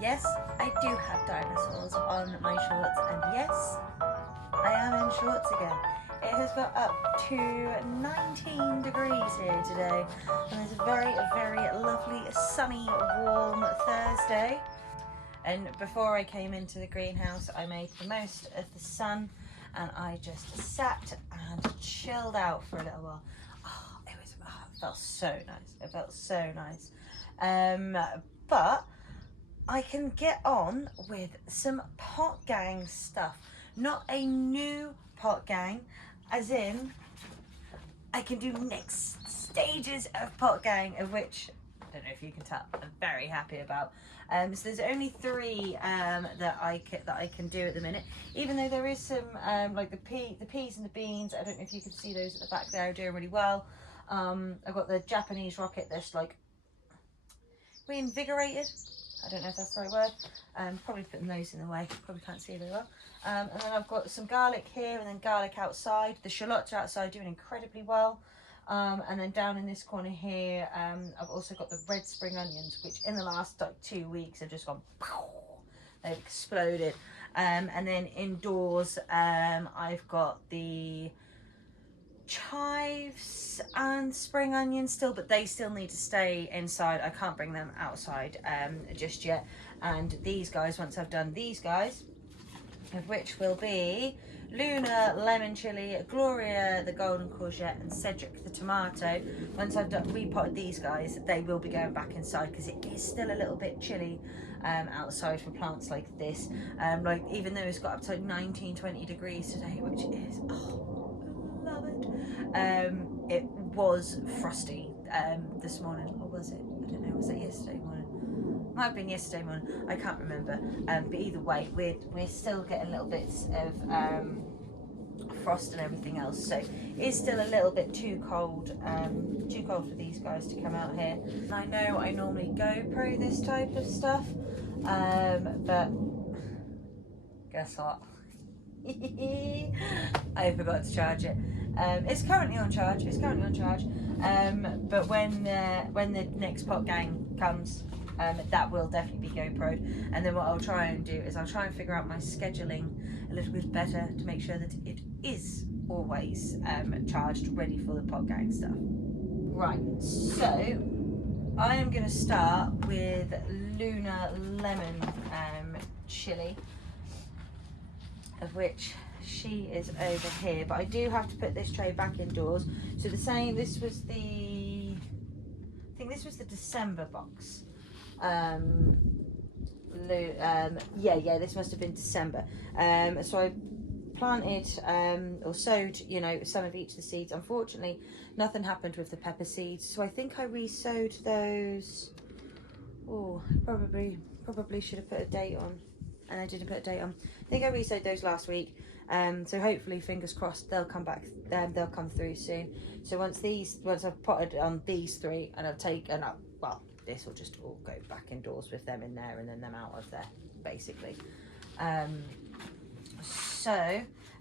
Yes, I do have dinosaurs on my shorts, and yes, I am in shorts again. It has got up to 19 degrees here today, and it's a very, very lovely, sunny, warm Thursday. And before I came into the greenhouse, I made the most of the sun, and I just sat and chilled out for a little while. It felt so nice. It felt so nice. But I can get on with some Potgang stuff. Not a new Potgang, as in I can do next stages of Potgang, of which I don't know if you can tell I'm very happy about. So there's only three that I can do at the minute. Even though there is some like the peas and the beans. I don't know if you can see those at the back there, are doing really well. I've got the Japanese rocket that's like reinvigorated. I don't know if that's the right word. Probably putting those in the way. Probably can't see very well. And then I've got some garlic here and then garlic outside. The shallots are outside doing incredibly well. And then down in this corner here, I've also got the red spring onions, which in the last like 2 weeks have just gone, they've exploded. And then indoors, I've got the chives and spring onions still, but they still need to stay inside. I can't bring them outside just yet. And these guys, once I've done these guys, of which will be Luna lemon chili, Gloria the golden courgette, and Cedric the tomato. Once I've repotted these guys, they will be going back inside because it is still a little bit chilly outside for plants like this. Like even though it's got up to like 19-20 degrees today, which is love it. It was frosty this morning, or was it? I don't know. Was it yesterday morning? Might have been yesterday morning. I can't remember. But either way, we're still getting little bits of frost and everything else. So it's still a little bit too cold for these guys to come out here. And I know I normally GoPro this type of stuff, but guess what? I forgot to charge it. It's currently on charge. But when the next Potgang comes, that will definitely be GoPro'd. And then what I'll try and do is I'll try and figure out my scheduling a little bit better to make sure that it is always charged, ready for the Potgang stuff. Right, so I am going to start with Luna lemon chili, of which she is over here, but I do have to put this tray back indoors. So the same, this was the, I think this was the December box. Yeah, this must have been December. So I planted or sowed, you know, some of each of the seeds. Unfortunately, nothing happened with the pepper seeds, so I think I re-sowed those. Oh, probably should have put a date on, and I didn't put a date on. I think I re-sowed those last week. So hopefully, fingers crossed, they'll come back. They'll come through soon. So once I've potted on these three, and I've taken up, well, this will just all go back indoors with them in there and then them out of there, basically. But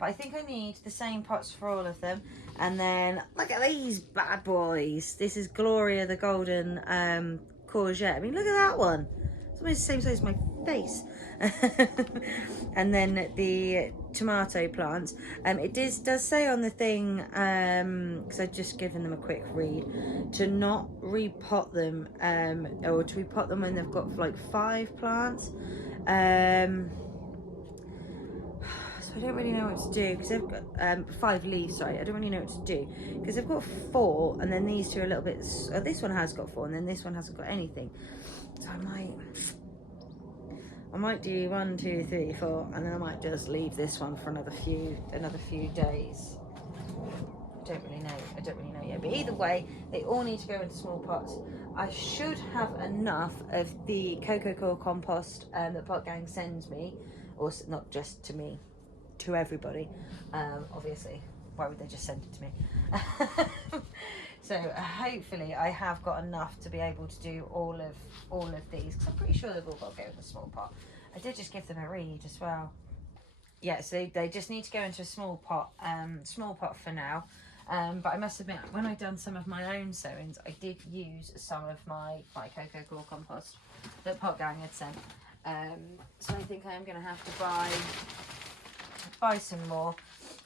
I think I need the same pots for all of them. And then look at these bad boys. This is Gloria the golden courgette. I mean, look at that one. It's almost the same size as my face. And then the tomato plants. It does say on the thing, because I've just given them a quick read, to not repot them, or to repot them when they've got like 5 plants. So I don't really know what to do because they've got 5 leaves. Sorry, I don't really know what to do because they've got 4, and then these two are a little bit. This one has got 4, and then this one hasn't got anything. So I might do 1, 2, 3, 4, and then I might just leave this one for another few days. I don't really know yet. But either way, they all need to go into small pots. I should have enough of the cocoa coir compost that Potgang sends me, or not just to me, to everybody. Obviously, why would they just send it to me? So hopefully I have got enough to be able to do all of these, because I'm pretty sure they've all got to go in a small pot. I did just give them a read as well. Yeah, so they just need to go into a small pot for now. But I must admit, when I've done some of my own sowings, I did use some of my cocoa coir compost that Potgang had sent. So I think I am going to have to buy some more.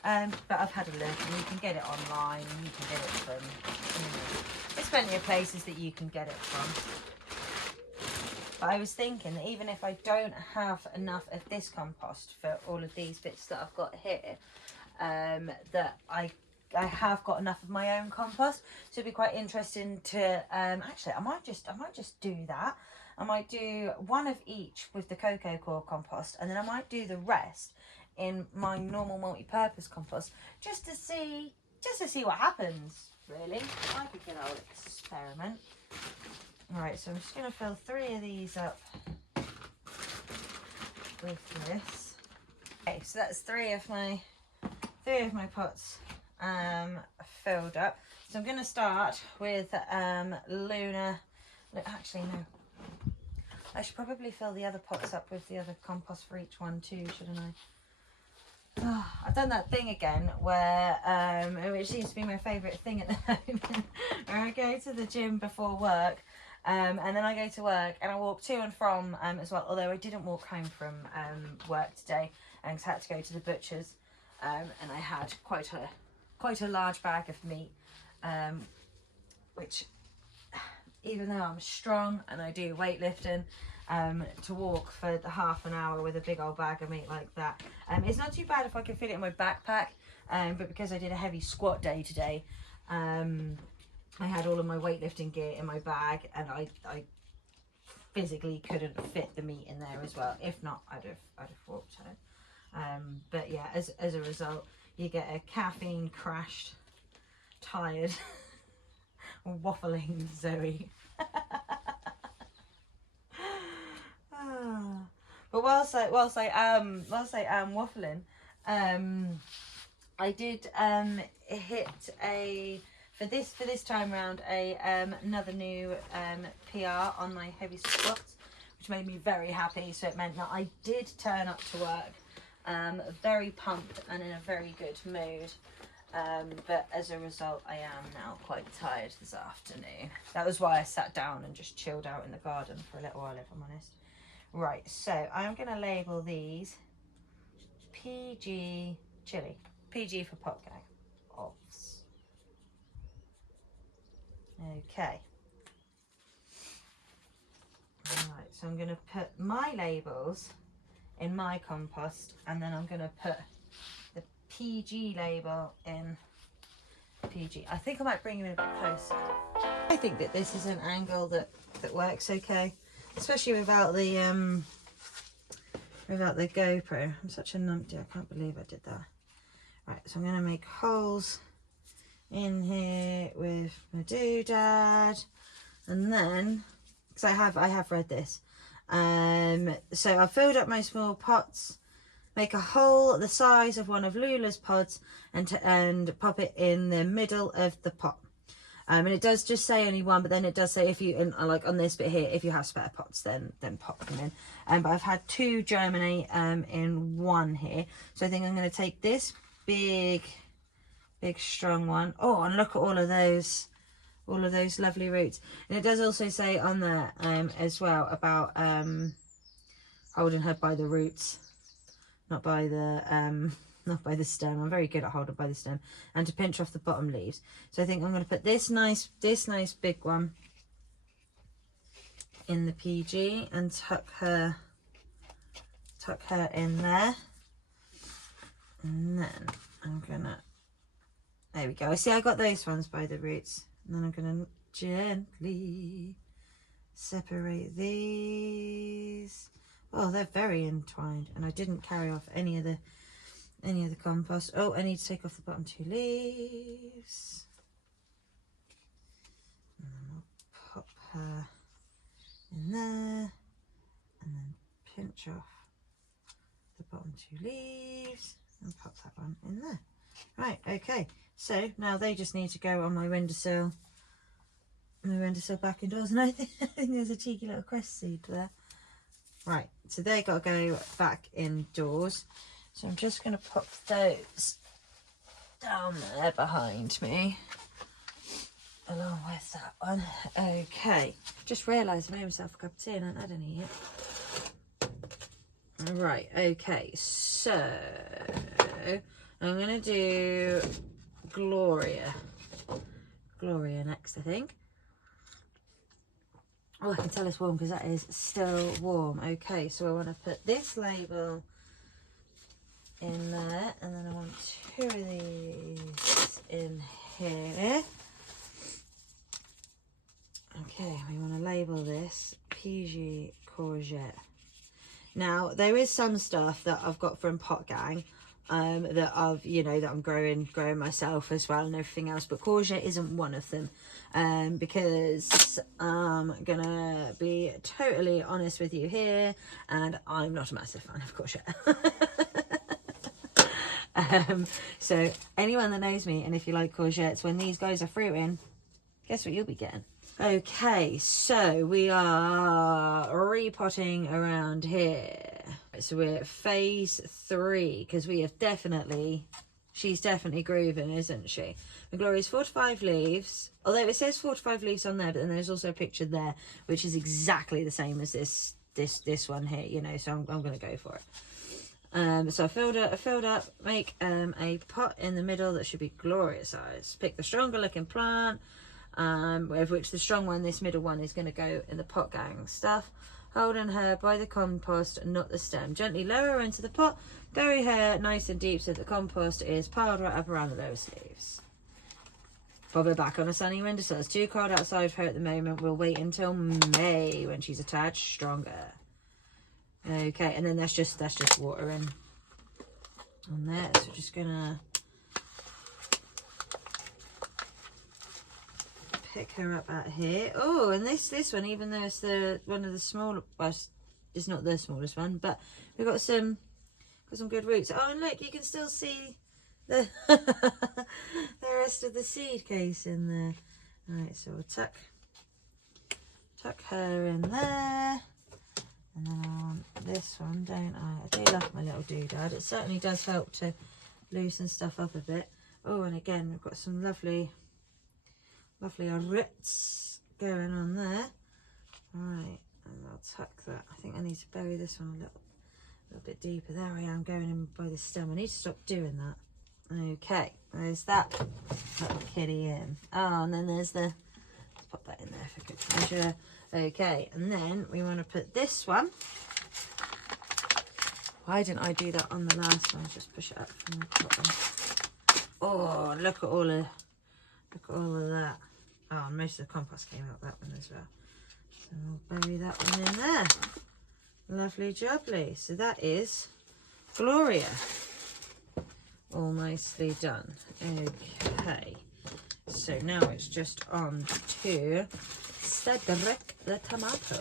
But I've had a look, and you can get it online, and you can get it from, there's plenty of places that you can get it from. But I was thinking that even if I don't have enough of this compost for all of these bits that I've got here, that I have got enough of my own compost. So it'd be quite interesting to actually I might just do that. I might do one of each with the cocoa core compost, and then I might do the rest in my normal multi-purpose compost just to see what happens, really. Like a good old experiment. Right, so I'm just going to fill 3 of these up with this. Okay, so that's 3 of my pots filled up. So I'm going to start with Luna. Actually, no. I should probably fill the other pots up with the other compost for each one too, shouldn't I? Oh, I've done that thing again where, which seems to be my favourite thing at the moment, where I go to the gym before work, and then I go to work and I walk to and from as well, although I didn't walk home from work today and had to go to the butcher's, and I had quite a large bag of meat, which, even though I'm strong and I do weightlifting, to walk for the half an hour with a big old bag of meat like that, it's not too bad if I can fit it in my backpack, but because I did a heavy squat day today, I had all of my weightlifting gear in my bag, and I physically couldn't fit the meat in there as well. If not, I'd have walked home. But yeah, as a result, you get a caffeine crashed, tired, waffling Zoe. But whilst I am waffling, I did hit for this time round another new PR on my heavy squats, which made me very happy. So it meant that I did turn up to work very pumped and in a very good mood. But as a result, I am now quite tired this afternoon. That was why I sat down and just chilled out in the garden for a little while, if I'm honest. Right, so I'm going to label these PG chili. PG for Potgang. Ovs. Okay. Right, so I'm going to put my labels in my compost, and then I'm going to put the PG label in PG. I think I might bring him in a bit closer. I think that this is an angle that works okay, especially without the GoPro. I'm such a numpty, I can't believe I did that. Right, so I'm going to make holes in here with my doodad, and then, because I have read this, so I've filled up my small pots. Make a hole the size of one of Lula's pods and pop it in the middle of the pot. And it does just say only one, but then it does say if you, like on this bit here, if you have spare pots, then pop them in. But I've had 2 germinate in one here. So I think I'm going to take this big strong one. Oh, and look at all of those lovely roots. And it does also say on there as well about holding her by the roots. Not by the stem. I'm very good at holding by the stem, and to pinch off the bottom leaves. So I think I'm going to put this nice big one in the PG and tuck her in there. And then I'm gonna, there we go. See, I got those ones by the roots, and then I'm gonna gently separate these. Oh, they're very entwined, and I didn't carry off any of the compost. Oh, I need to take off the bottom 2 leaves. And then I'll pop her in there, and then pinch off the bottom 2 leaves, and pop that one in there. Right, okay. So now they just need to go on my windowsill. My windowsill back indoors, and I think there's a cheeky little crest seed there. Right, so they got to go back indoors. So I'm just going to pop those down there behind me, along with that one. Okay, just realised I made myself a cup of tea and I haven't had any yet. Right, okay, so I'm going to do Gloria next, I think. Oh, I can tell it's warm because that is still warm. Okay, so I want to put this label in there, and then I want 2 of these in here. Okay, we want to label this PG Courgette. Now, there is some stuff that I've got from Potgang that I've, that I'm growing myself as well and everything else, but courgette isn't one of them, because I'm gonna be totally honest with you here, and I'm not a massive fan of courgette. So anyone that knows me, and if you like courgettes, when these guys are fruiting, guess what you'll be getting? Okay, so we are repotting around here. So we're at phase 3, because we have she's definitely grooving, isn't she? The Gloria's 4 to 5 leaves, although it says 4 to 5 leaves on there, but then there's also a picture there, which is exactly the same as this one here, so I'm going to go for it. So I filled up, make a pot in the middle that should be Gloria size. Pick the stronger looking plant, of which the strong one, this middle one, is going to go in the Potgang stuff. Holding her by the compost, not the stem. Gently lower her into the pot. Bury her nice and deep so the compost is piled right up around the lowest leaves. Pop her back on a sunny windowsill. It's too cold outside for her at the moment. We'll wait until May when she's attached stronger. Okay, and then that's just water in on there. So we're just gonna pick her up out here. Oh, and this one, even though it's one of the smaller, well, it's not the smallest one, but we've got some good roots. Oh, and look, you can still see the the rest of the seed case in there. Right, so we'll tuck her in there. And then I want this one, don't I? I do love my little doodad. It certainly does help to loosen stuff up a bit. Oh, and again, we've got some lovely roots going on there. Right, and I'll tuck that. I think I need to bury this one a little bit deeper. There I am, going in by the stem. I need to stop doing that. Okay, there's that little kitty in. Oh, and then there's let's pop that in there for good measure. Okay, and then we want to put this one. Why didn't I do that on the last one? Just push it up from the bottom. Oh, look at all of that. Oh, and most of the compost came out that one as well. So we'll bury that one in there. Lovely jubbly. So that is Gloria. All nicely done. Okay. So now it's just on to Cedric the tomato,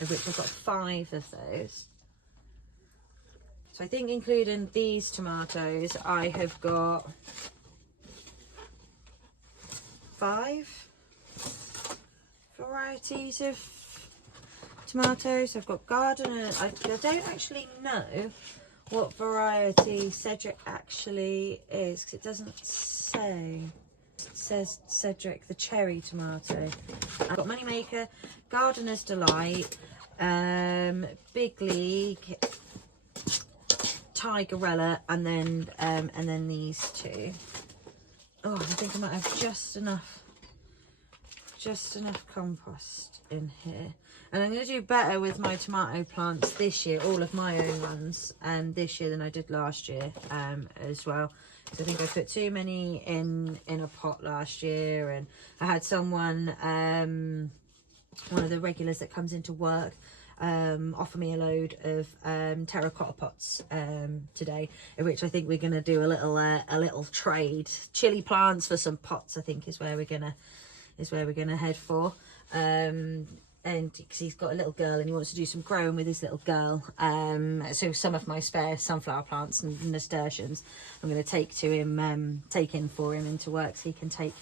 of which I've got 5 of those. So I think including these tomatoes, I have got 5 varieties of tomatoes. I've got gardener. I don't actually know what variety Cedric actually is, because it doesn't say. It says Cedric the cherry tomato. I've got Moneymaker, Gardener's Delight, Big League, Tigerella, and then these 2. Oh, I think I might have just enough compost in here. And I'm going to do better with my tomato plants this year, all of my own ones, this year than I did last year as well. So I think I put too many in a pot last year, and I had someone, one of the regulars that comes into work, offer me a load of terracotta pots today, in which I think we're going to do a little trade. Chili plants for some pots, I think, is where we're gonna head for. And because he's got a little girl and he wants to do some growing with his little girl, so some of my spare sunflower plants and nasturtiums I'm going to take in for him into work, so he can take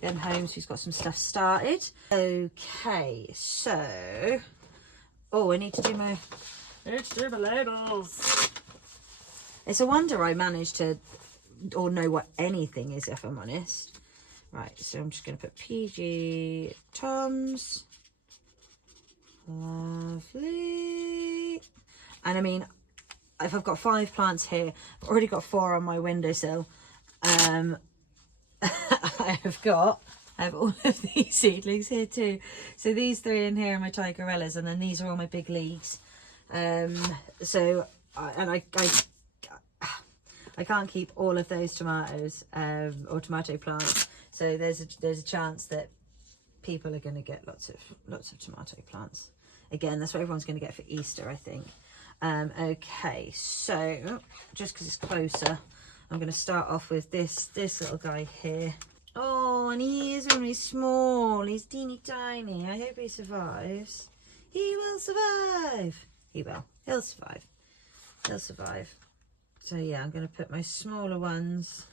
them home. So he's got some stuff started. Okay, so I need to do my labels. It's a wonder I managed to know what anything is, if I'm honest. Right, so I'm just going to put PG Toms. Lovely. And I mean, if I've got 5 plants here, I've already got 4 on my windowsill. I have all of these seedlings here too. So these 3 in here are my tigerellas, and then these are all my big leaves. So I can't keep all of those tomatoes or tomato plants. So there's a chance that people are going to get lots of tomato plants. Again, that's what everyone's going to get for Easter, I think. Okay, so just because it's closer, I'm going to start off with this little guy here. Oh, and he is only small. He's teeny tiny. I hope he survives. He will survive. He will. He'll survive. He'll survive. So yeah, I'm going to put my smaller ones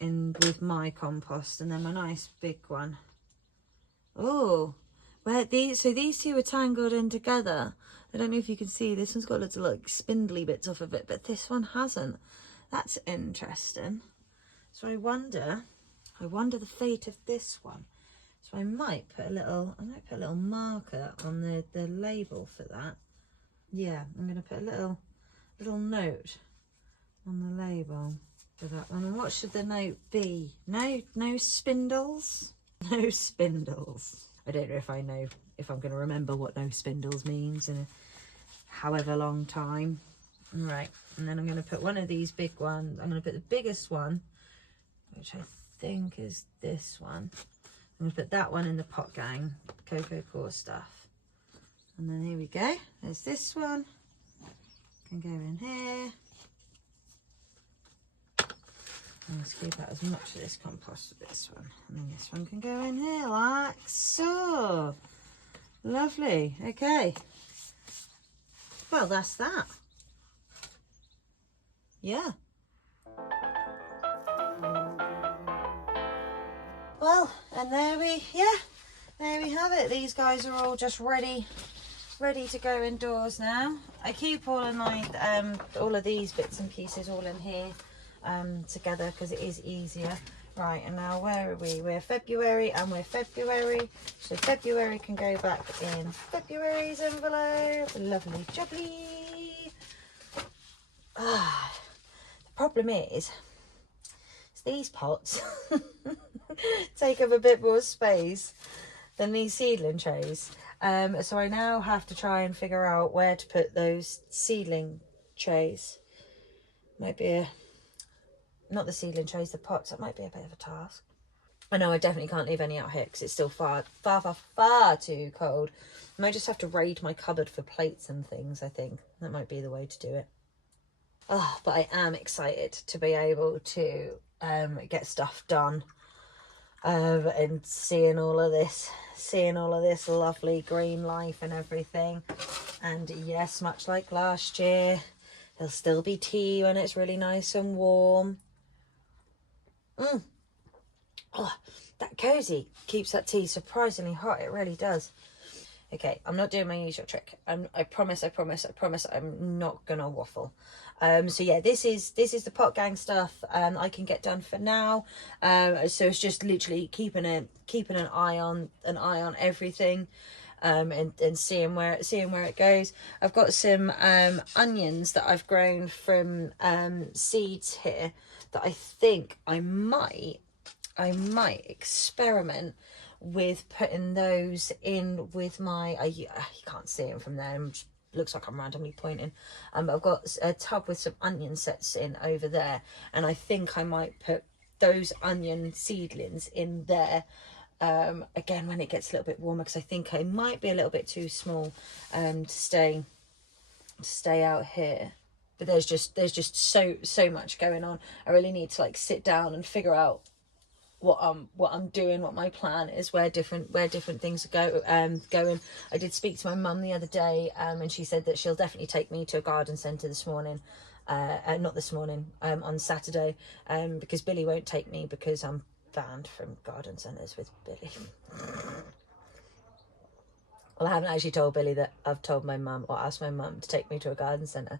in with my compost, and then my nice big one. Oh, where these? So these 2 are tangled in together. I don't know if you can see. This one's got lots of like spindly bits off of it, but this one hasn't. That's interesting. So I wonder the fate of this one. So I might put a little marker on the label for that. Yeah, I'm going to put a little note on the label for that one. And what should the note be? No spindles? No spindles. I don't know if I'm going to remember what no spindles means in however long time. Right, and then I'm going to put one of these big ones. I'm going to put the biggest one, which I think is this one. I'm going to put that one in the Potgang cocoa core stuff. And then here we go. There's this one. Can go in here. And scoop out as much of this compost with this one. And then this one can go in here like so. Lovely. Okay. Well, that's that. Yeah. Well, and there we have it. These guys are all just ready to go indoors now. I keep all of my all of these bits and pieces all in here together because it is easier. Right, and now where are we? We're February, and we're February. So February can go back in February's envelope. Lovely jubbly. The problem is these pots take up a bit more space than these seedling trays. So I now have to try and figure out where to put those seedling trays. Might be not the seedling trays, the pots. That might be a bit of a task. I know I definitely can't leave any out here because it's still far too cold. I might just have to raid my cupboard for plates and things. I think that might be the way to do it. Oh, but I am excited to be able to get stuff done and seeing all of this lovely green life and everything. And yes, much like last year, there'll still be tea when it's really nice and warm. Oh, that cozy keeps that tea surprisingly hot. It really does. Okay, I'm not doing my usual trick. I promise I'm not gonna waffle. So yeah, this is the Potgang stuff I can get done for now. So it's just literally keeping an eye on everything, and seeing where it goes. I've got some onions that I've grown from seeds here that I think I might experiment with putting those in with my you can't see them from there, looks like I'm randomly pointing. I've got a tub with some onion sets in over there, and I think I might put those onion seedlings in there again when it gets a little bit warmer, because I think I might be a little bit too small to stay out here. But there's just so much going on. I really need to like sit down and figure out what I'm doing, what my plan is, where different things are going. I did speak to my mum the other day, and she said that she'll definitely take me to a garden centre this morning. Not this morning, on Saturday, because Billy won't take me because I'm banned from garden centres with Billy. Well, I haven't actually told Billy that I've told my mum, or asked my mum to take me to a garden centre.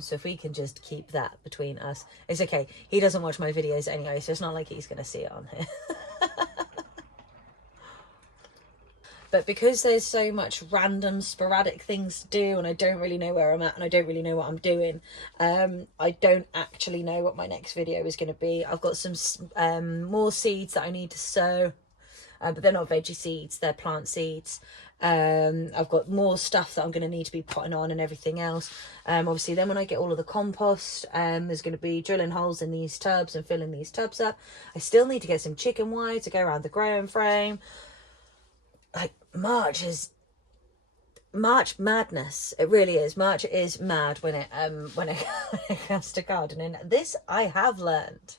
So if we can just keep that between us, it's okay. He doesn't watch my videos anyway, so it's not like he's going to see it on here. But because there's so much random sporadic things to do, and I don't really know where I'm at, and I don't really know what I'm doing, I don't actually know what my next video is going to be. I've got some more seeds that I need to sow, but they're not veggie seeds, they're plant seeds. I've got more stuff that I'm going to need to be putting on and everything else. Obviously then when I get all of the compost, there's going to be drilling holes in these tubs and filling these tubs up. I still need to get some chicken wire to go around the growing frame. Like, March madness. It really is. March is mad when it when it comes to gardening. This I have learned.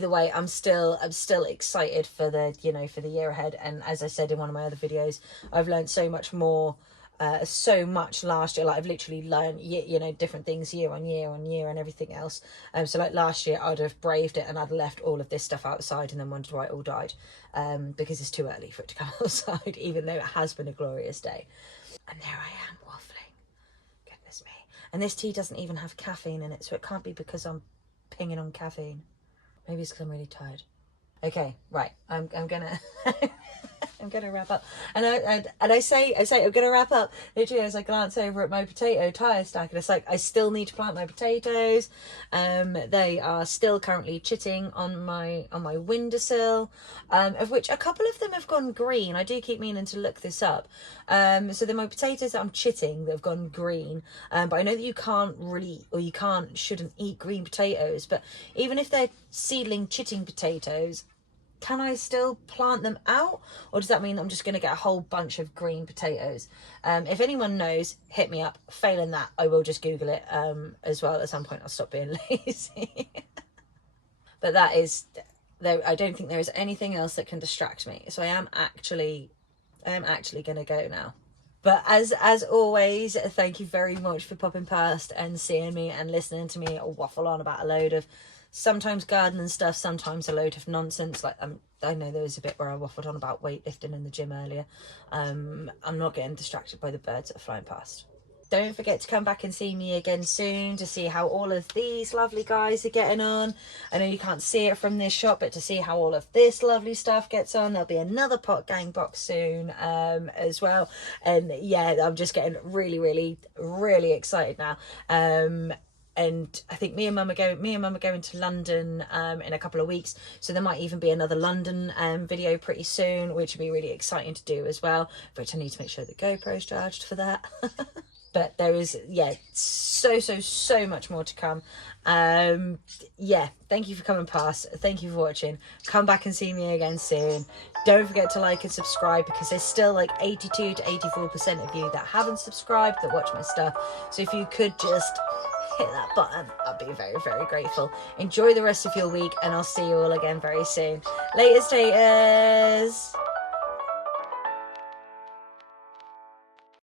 The way, I'm still excited for the, you know, for the year ahead. And as I said in one of my other videos, I've learned so much more, so much last year. Like, I've literally learned, you know, different things year on year and everything else. So like last year I'd have braved it and I'd left all of this stuff outside and then wondered why it all died, because it's too early for it to come outside, even though it has been a glorious day. And there I am waffling. Goodness me. And this tea doesn't even have caffeine in it, so it can't be because I'm pinging on caffeine. Maybe it's because I'm really tired. Okay, right. I'm gonna I'm gonna wrap up. And I say I'm gonna wrap up literally as I glance over at my potato tire stack, and it's like I still need to plant my potatoes. They are still currently chitting on my windowsill, of which a couple of them have gone green. I do keep meaning to look this up. So they're my potatoes that I'm chitting that have gone green. But I know that you can't really, or you shouldn't eat green potatoes, but even if they're seedling chitting potatoes, can I still plant them out, or does that mean I'm just going to get a whole bunch of green potatoes? If anyone knows, hit me up. Failing that, I will just Google it as well. At some point I'll stop being lazy. But that is, though, I don't think there is anything else that can distract me, so I am actually going to go now. But as always, thank you very much for popping past and seeing me and listening to me waffle on about a load of sometimes gardening stuff, sometimes a load of nonsense. Like, I know there was a bit where I waffled on about weightlifting in the gym earlier. I'm not getting distracted by the birds that are flying past. Don't forget to come back and see me again soon to see how all of these lovely guys are getting on. I know you can't see it from this shot, but to see how all of this lovely stuff gets on. There'll be another Potgang box soon as well. And yeah, I'm just getting really, really, really excited now. And I think me and Mum are going to London in a couple of weeks, so there might even be another London video pretty soon, which would be really exciting to do as well, which I need to make sure the GoPro's charged for that. But there is, yeah, so much more to come. Yeah, thank you for coming past. Thank you for watching. Come back and see me again soon. Don't forget to like and subscribe, because there's still like 82 to 84% of you that haven't subscribed that watch my stuff. So if you could just hit that button, I'd be very, very grateful. Enjoy the rest of your week, and I'll see you all again very soon. Later, taters.